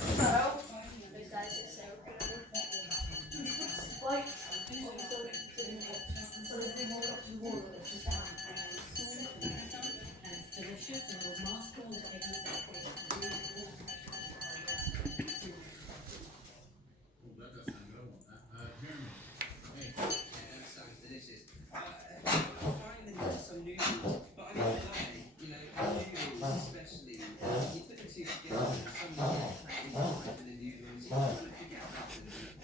Yeah, that sounds delicious. I find some noodles, but I won't lie, noodles especially, you put the two together and some of the fat inside of the noodles, you kind of forget about